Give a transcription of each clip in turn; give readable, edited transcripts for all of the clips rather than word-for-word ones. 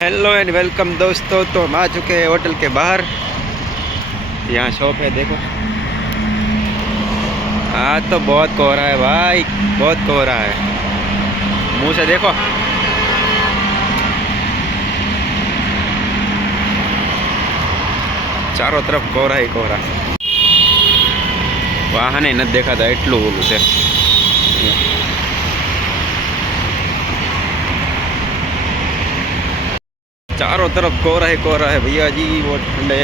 Hello and welcome दोस्तों। तो हम आ चुके हैं होटल के बाहर। यहाँ शॉप है, देखो। आज तो बहुत कोहरा है भाई, बहुत कोहरा है। मुंह से देखो। चारों तरफ कोहरा ही कोहरा। वाहन ही नहीं देखा था, एटलू बोलू से। चारों तरफ कोहरा है भैया जी। वो ठंडे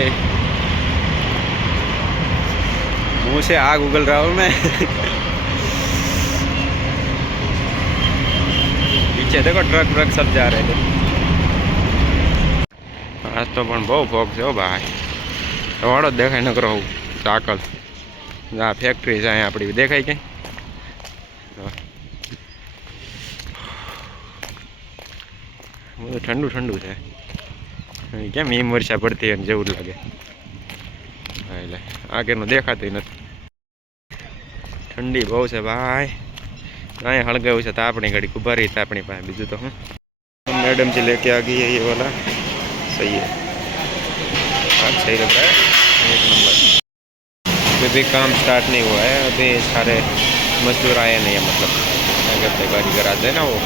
मुंह से आग उगल रहा हूँ मैं। पीछे देखो ट्रक व्रक सब जा रहे थे। आज तो पण बहु फॉग छे भाई। वाड़ो देखाय न करो साकल। आ फैक्ट्री है अपनी, देखाय के ठंडू ठंडू है। केम हिम वर्षा पड़ती है जेवू लगे। એટલે આગળનું દેખાતું નથી। ઠંડી બહુ છે ભાઈ। અહીંયા હળગાવ્યું છે તાપણી, ઘડી ઉભા રહી તાપણી પાસે। બીજું તો હું मैडम जी लेके आ गई है ये वाला। सही है, हाँ सही लग रहा है, एक नंबर। अभी भी काम स्टार्ट नहीं हुआ है, अभी सारे मजदूर आए नहीं है। मतलब क्या कहते हैं, कारीगर आते हैं ना, वो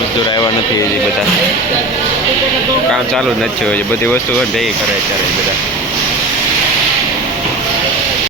मजदूर आया नहीं। बता काम चालू જ નથી, બધી વસ્તુ ભેગી કરે અત્યારે બધા।